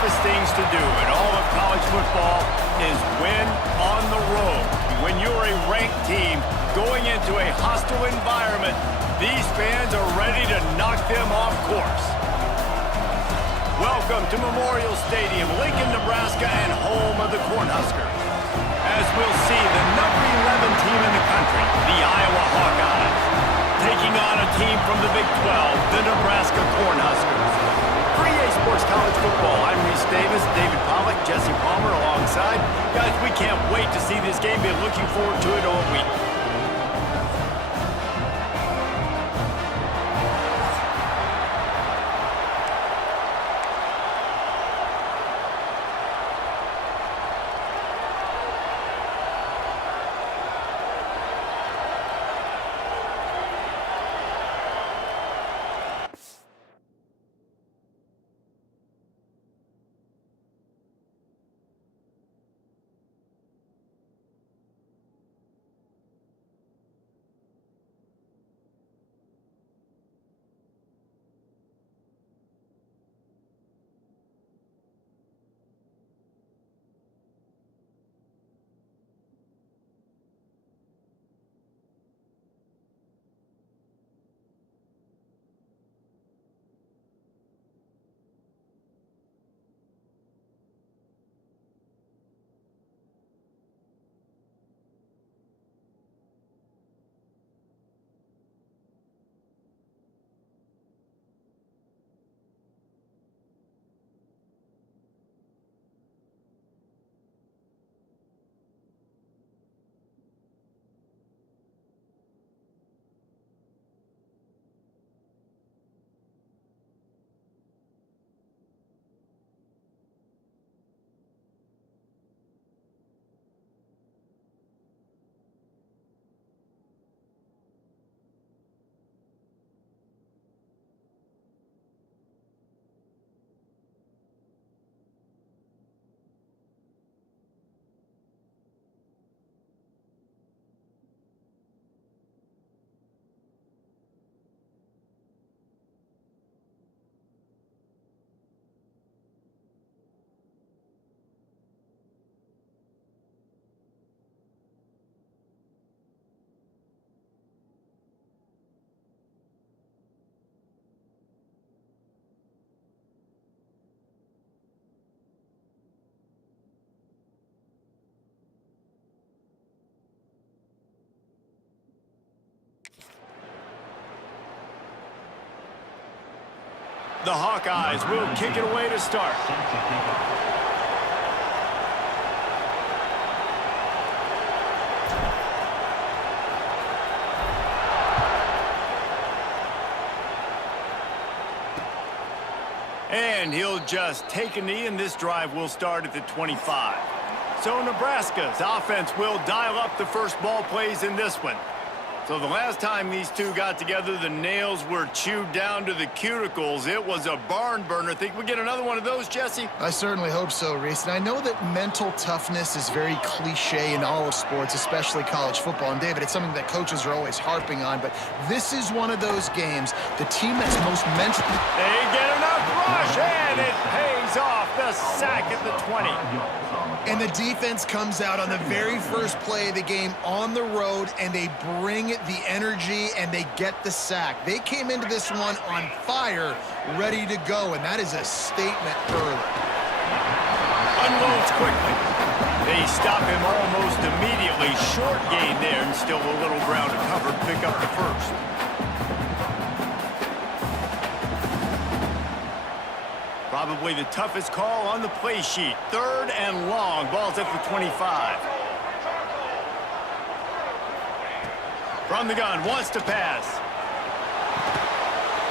toughest things to do in all of college football is win on the road. When you're a ranked team going into a hostile environment, these fans are ready to knock them off course. Welcome to Memorial Stadium, Lincoln, Nebraska, and home of the Cornhuskers. As we'll see, the number 11 team in the country, the Iowa Hawkeyes, taking on a team from the Big 12, the Nebraska Cornhuskers. For EA Sports College Football, I'm Reese Davis, David Pollack, Jesse Palmer alongside. Guys, we can't wait to see this game. Been looking forward to it all week. The Hawkeyes will kick it away to start. And he'll just take a knee, and this drive will start at the 25. So Nebraska's offense will dial up the first ball plays in this one. So the last time these two got together, the nails were chewed down to the cuticles. It was a barn burner. Think we get another one of those, Jesse? I certainly hope so, Reese. And I know that mental toughness is very cliche in all of sports, especially college football. And, David, it's something that coaches are always harping on. But this is one of those games, the team that's most mental. They get enough rush, and it pays off. The sack at the 20. And the defense comes out on the very first play of the game on the road, and they bring the energy, and they get the sack. They came into this one on fire, ready to go, and that is a statement early. Unloads quickly. They stop him almost immediately. Short gain there, and still a little ground to cover. Pick up the first. Probably the toughest call on the play sheet. Third and long. Ball's at the 25. From the gun, wants to pass.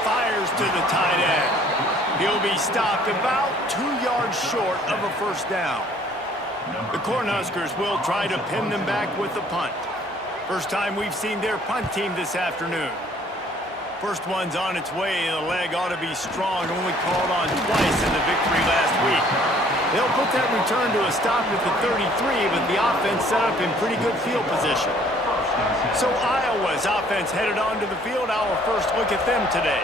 Fires to the tight end. He'll be stopped about 2 yards short of a first down. The Cornhuskers will try to pin them back with the punt. First time we've seen their punt team this afternoon. First one's on its way. The leg ought to be strong. Only called on twice in the victory last week. They'll put that return to a stop at the 33, but the offense set up in pretty good field position. So Iowa's offense headed onto the field. Our first look at them today.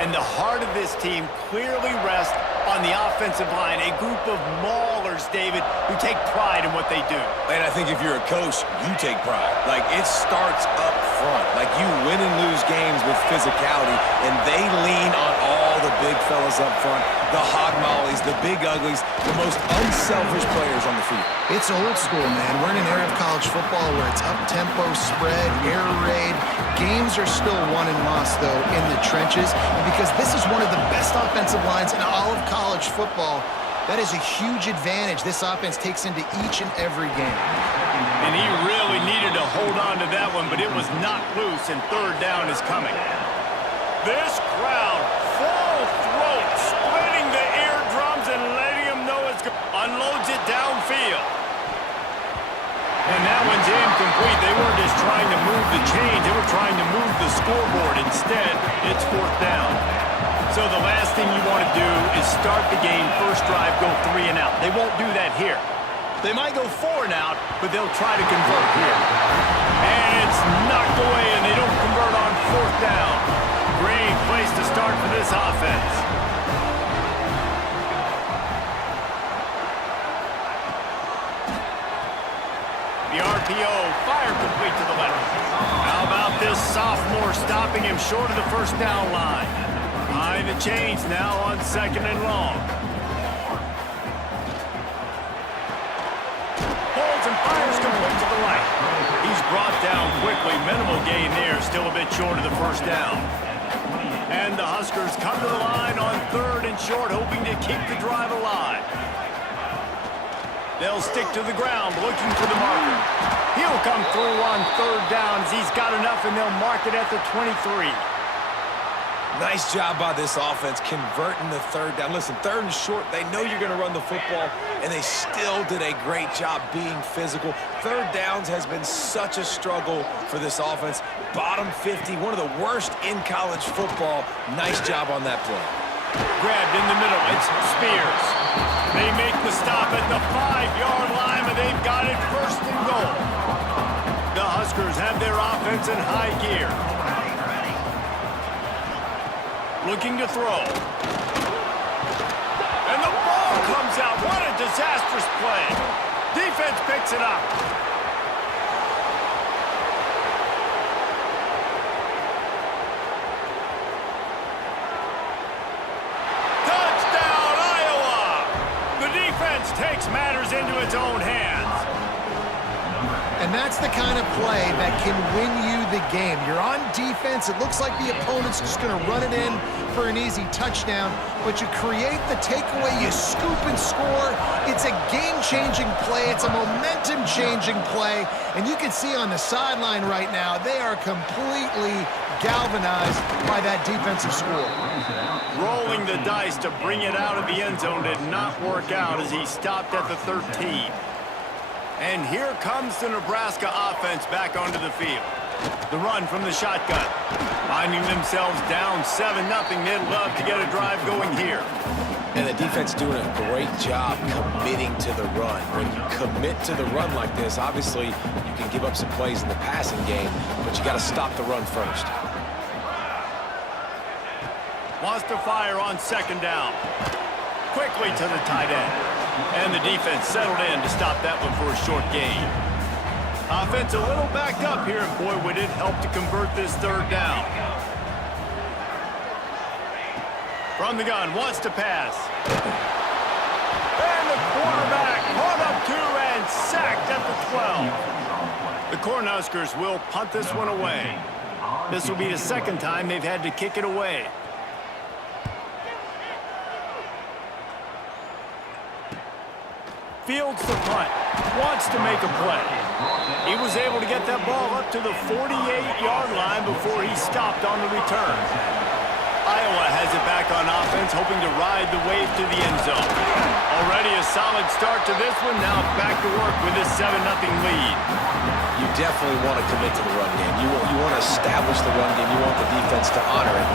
And the heart of this team clearly rests on on the offensive line, a group of maulers, David, who take pride in what they do. And I think if you're a coach, you take pride. Like, it starts up front. Like, you win and lose games with physicality, and they lean on all the big fellas up front, the hog mollies, the big uglies, the most unselfish players on the field. It's old school, man. We're in an era of college football where it's up-tempo, spread, air raid. Games are still won and lost, though, in the trenches. And because this is one of the best offensive lines in all of college football, that is a huge advantage this offense takes into each and every game. And he really needed to hold on to that one, but it was knocked loose, and third down is coming. This crowd, full throat, splitting the eardrums and letting them know it's good. Unloads it downfield. And that one's incomplete. They weren't just trying to move the chains. They were trying to move the scoreboard. Instead, it's fourth down. So the last thing you want to do is start the game, first drive, go 3 and out. They won't do that here. They might go 4 and out, but they'll try to convert here. And it's knocked away, and they don't convert on fourth down. Great place to start for this offense. The RPO, fire complete to the left. How about this sophomore stopping him short of the first down line? Behind the chains now on 2nd and long. Holds and fires complete to the right. He's brought down quickly. Minimal gain there, still a bit short of the first down. And the Huskers come to the line on 3rd and short, hoping to keep the drive alive. They'll stick to the ground, looking for the marker. He'll come through on 3rd down as he's got enough, and they'll mark it at the 23. Nice job by this offense converting the 3rd down. Listen, 3rd and short, they know you're going to run the football, and they still did a great job being physical. 3rd downs has been such a struggle for this offense. Bottom 50, one of the worst in college football. Nice job on that play. Grabbed in the middle, it's Spears. They make the stop at the 5-yard line, but they've got it 1st and goal. The Huskers have their offense in high gear. Looking to throw. And the ball comes out. What a disastrous play. Defense picks it up. Touchdown, Iowa! The defense takes matters into its own hands. And that's the kind of play that can win you the game. You're on defense. It looks like the opponent's just going to run it in for an easy touchdown, but you create the takeaway, you scoop and score. It's a game-changing play. It's a momentum-changing play. And you can see on the sideline right now, they are completely galvanized by that defensive score. Rolling the dice to bring it out of the end zone did not work out as he stopped at the 13. And here comes the Nebraska offense back onto the field. The run from the shotgun. Finding themselves down 7-0. They'd love to get a drive going here. And the defense doing a great job committing to the run. When you commit to the run like this, obviously you can give up some plays in the passing game, but you got to stop the run first. Wants to fire on 2nd down. Quickly to the tight end. And the defense settled in to stop that one for a short gain. Offense a little backed up here, and boy, would it help to convert this 3rd down. From the gun, wants to pass. And the quarterback caught up to and sacked at the 12. The Cornhuskers will punt this one away. This will be the 2nd time they've had to kick it away. Fields the punt, wants to make a play. He was able to get that ball up to the 48-yard line before he stopped on the return. Iowa has it back on offense, hoping to ride the wave to the end zone. Already a solid start to this one, now back to work with this 7-0 lead. You definitely want to commit to the run game. You want to establish the run game. You want the defense to honor it.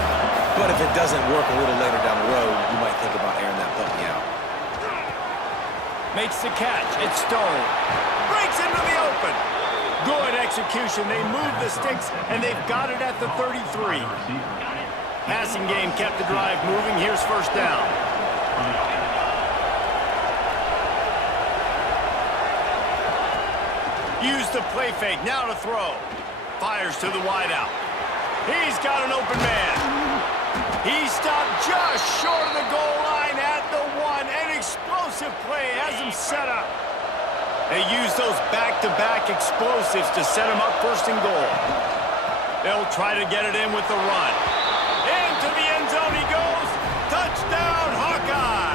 But if it doesn't work a little later down the road, you might think about airing that puppy out. Makes the catch. It's Stone. Breaks into the open. Good execution. They move the sticks, and they've got it at the 33. Passing game kept the drive moving. Here's 1st down. Use the play fake, now to throw. Fires to the wideout. He's got an open man. He stopped just short of the goal line at the 1. An explosive play has him set up. They use those back-to-back explosives to set him up first and goal. They'll try to get it in with the run. Into the end zone he goes. Touchdown, Hawkeye!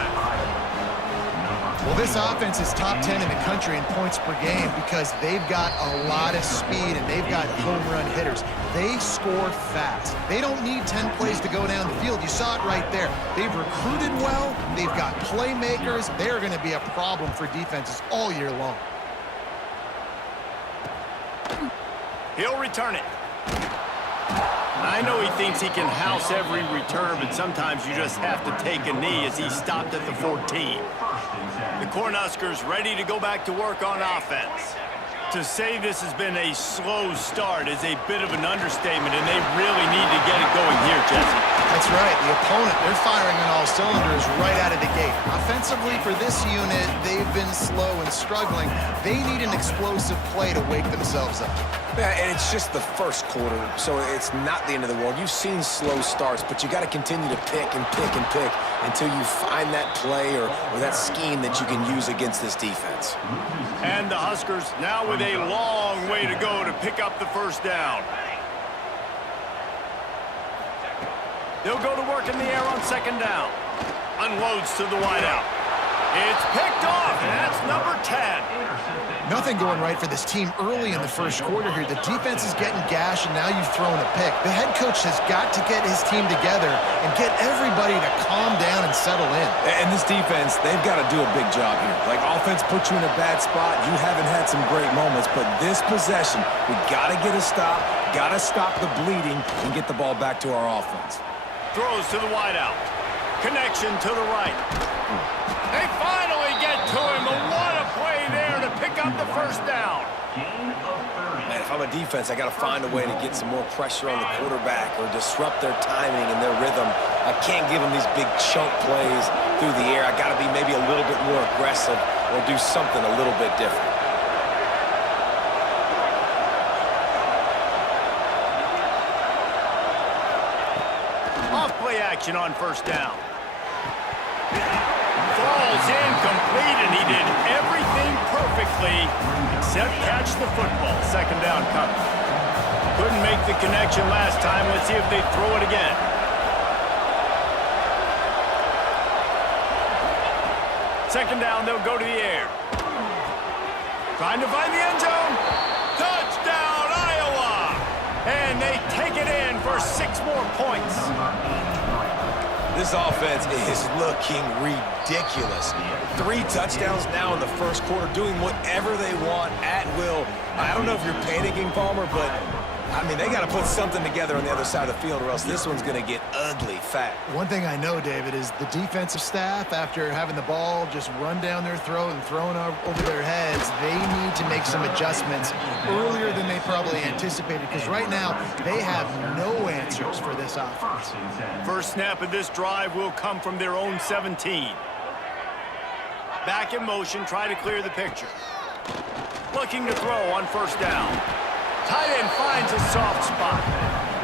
Well, this offense is top 10 in the country in points per game because they've got a lot of speed and they've got home run hitters. They score fast. They don't need 10 plays to go down the field. You saw it right there. They've recruited well. They've got playmakers. They're going to be a problem for defenses all year long. He'll return it. I know he thinks he can house every return, but sometimes you just have to take a knee as he stopped at the 14. The Cornhuskers ready to go back to work on offense. To say this has been a slow start is a bit of an understatement, and they really need to get it going here, Jesse. That's right. The opponent, they're firing on all cylinders right out of the gate. Offensively, for this unit, they've been slow and struggling. They need an explosive play to wake themselves up. Yeah, and it's just the first quarter, so it's not the end of the world. You've seen slow starts, but you got to continue to pick and pick and pick until you find that play or that scheme that you can use against this defense. And the Huskers now with a long way to go to pick up the first down. They'll go to work in the air on second down. Unloads to the wideout. It's picked off, and that's number 10. Nothing going right for this team early in the first quarter here. The defense is getting gashed, and now you've thrown a pick. The head coach has got to get his team together and get everybody to calm down and settle in. And this defense, they've got to do a big job here. Like, offense put you in a bad spot. You haven't had some great moments, but this possession, we got to get a stop, got to stop the bleeding, and get the ball back to our offense. Throws to the wideout. Connection to the right. They finally get to him. What a play there to pick up the first down. Man, if I'm a defense, I got to find a way to get some more pressure on the quarterback or disrupt their timing and their rhythm. I can't give them these big chunk plays through the air. I got to be maybe a little bit more aggressive or do something a little bit different. Off-play action on first down. Falls incomplete, and he did everything perfectly except catch the football. Second down coming. Couldn't make the connection last time. Let's see if they throw it again. Second down, they'll go to the air. Trying to find the end zone. Touchdown, Iowa! And they take it in for 6 more points. This offense is looking ridiculous. 3 touchdowns now in the first quarter, doing whatever they want at will. I don't know if you're panicking, Palmer, but, I mean, they got to put something together on the other side of the field or else this one's going to get ugly fast. One thing I know, David, is the defensive staff, after having the ball just run down their throat and thrown over their heads, they need to make some adjustments earlier than they probably anticipated, because right now they have no answers for this offense. First snap of this drive will come from their own 17. Back in motion, try to clear the picture. Looking to throw on first down. Tight end finds a soft spot.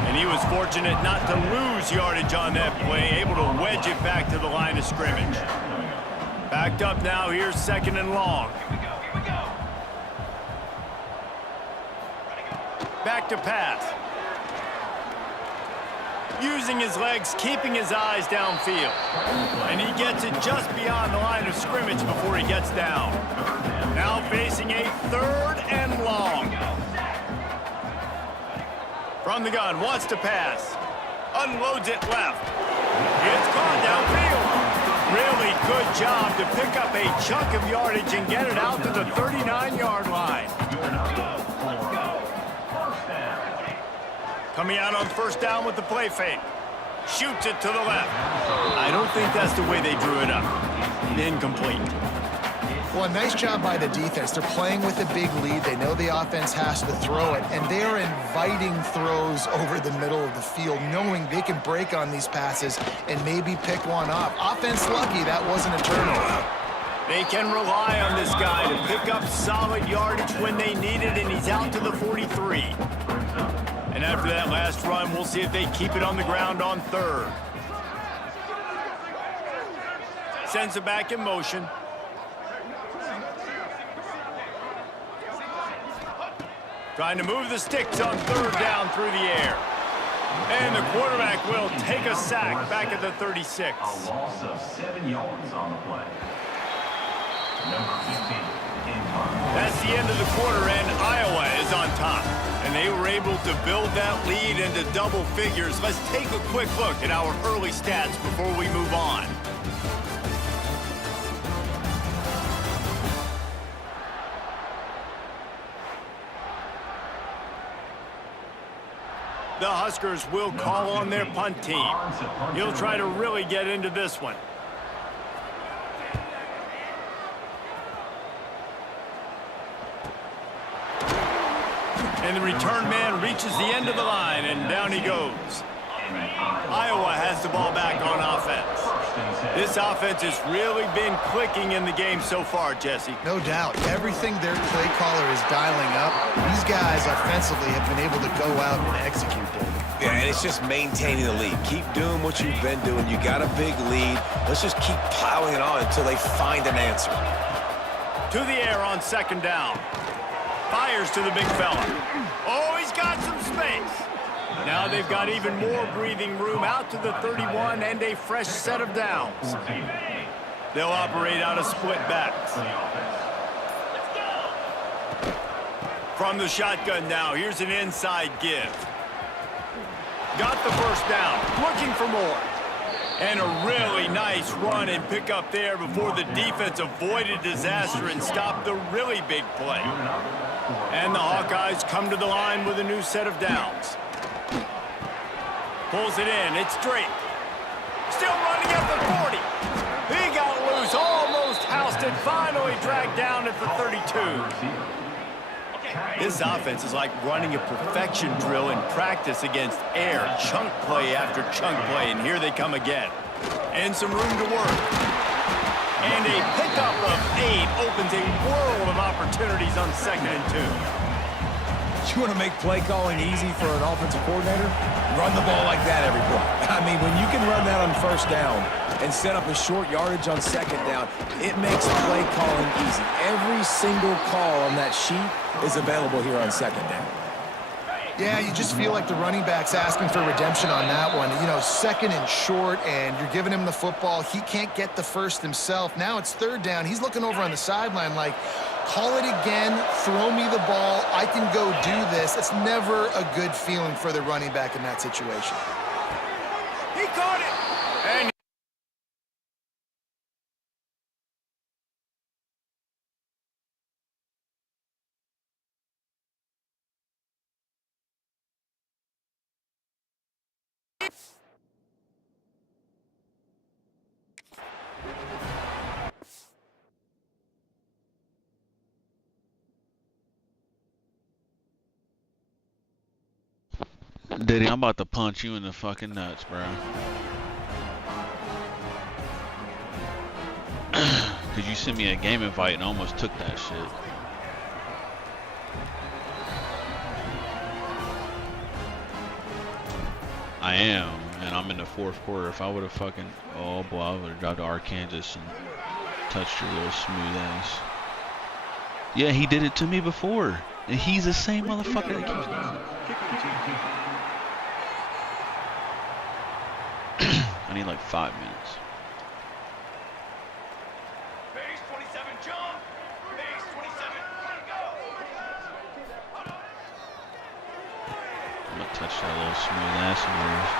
And he was fortunate not to lose yardage on that play, able to wedge it back to the line of scrimmage. Backed up now, here's second and long. Back to pass. Using his legs, keeping his eyes downfield. And he gets it just beyond the line of scrimmage before he gets down. Now facing a third and long. From the gun, wants to pass. Unloads it left. It's caught downfield. Really good job to pick up a chunk of yardage and get it out to the 39-yard line. Coming out on first down with the play fake. Shoots it to the left. I don't think that's the way they drew it up. Incomplete. Well, a nice job by the defense. They're playing with a big lead. They know the offense has to throw it, and they are inviting throws over the middle of the field, knowing they can break on these passes and maybe pick one off. Offense lucky that wasn't a turnover. They can rely on this guy to pick up solid yardage when they need it, and he's out to the 43. And after that last run, we'll see if they keep it on the ground on third. Sends it back in motion. Trying to move the sticks on third down through the air. And the quarterback will take a sack back at the 36. A loss of 7 yards on the play. Number 15, in time. That's the end of the quarter, and Iowa is on top. And they were able to build that lead into double figures. Let's take a quick look at our early stats before we move on. The Huskers will call on their punt team. He'll try to really get into this one. And the return man reaches the end of the line, and down he goes. Iowa has the ball back on offense. This offense has really been clicking in the game so far, Jesse. No doubt. Everything their play caller is dialing up, these guys offensively have been able to go out and execute, David. Yeah, and it's just maintaining the lead. Keep doing what you've been doing. You got a big lead. Let's just keep piling it on until they find an answer. To the air on second down. Fires to the big fella. Oh, he's got some space. Now they've got even more breathing room out to the 31 and a fresh set of downs. They'll operate out of split backs. From the shotgun now, here's an inside give. Got the first down, looking for more. And a really nice run and pick up there before the defense avoided disaster and stopped the really big play. And the Hawkeyes come to the line with a new set of downs. Pulls it in, it's Drake. Still running at the 40. He got loose, almost housed it, finally dragged down at the 32. This offense is like running a perfection drill in practice against air, chunk play after chunk play, and here they come again. And some room to work. And a pickup of 8 opens a world of opportunities on 2nd and 2. You want to make play calling easy for an offensive coordinator? Run the ball like that every play. I mean, when you can run that on first down and set up a short yardage on second down, it makes play calling easy. Every single call on that sheet is available here on second down. Yeah, you just feel like the running back's asking for redemption on that one. You know, second and short, and you're giving him the football. He can't get the first himself. Now it's third down. He's looking over on the sideline like, call it again, throw me the ball, I can go do this. It's never a good feeling for the running back in that situation. He caught it! And Diddy, I'm about to punch you in the fucking nuts, bro. Cause you sent me a game invite and I almost took that shit. I am, and I'm in the 4th quarter. If I would have fucking, oh boy, I would have dropped to Arkansas and touched your little smooth ass. Yeah, he did it to me before. And he's the same motherfucker that keeps doing it. I need like 5 minutes. Base 27, jump! Base 27, go! I'm gonna touch that little smooth ass of yours.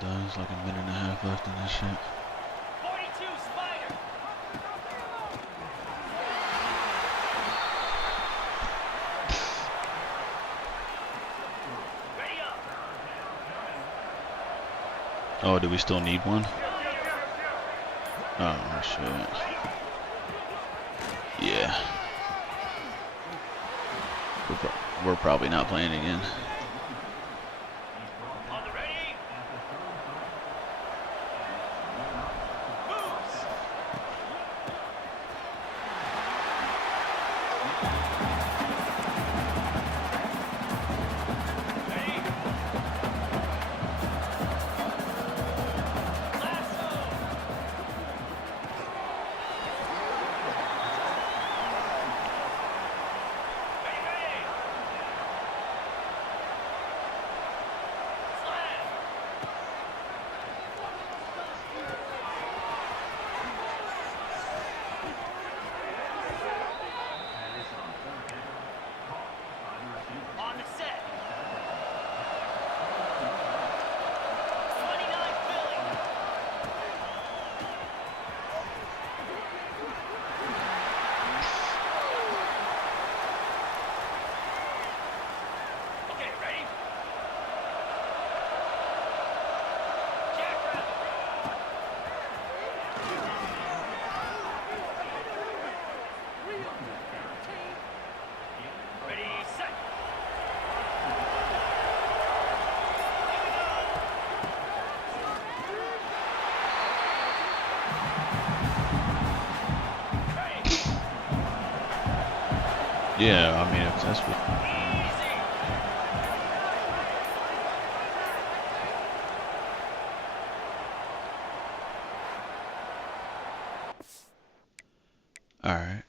does. Like a minute and a half left in this shit. 42 Spider. Ready up. Oh, do we still need one? Oh, shit. Yeah. We're probably not playing again. On the ready. Moves. Ready. Lasso. Ready, ready. Slam. On the set. 29 Philly. Okay, ready? Jackrabbit. Ready, set. Yeah, I mean, if that's what... Easy. Alright.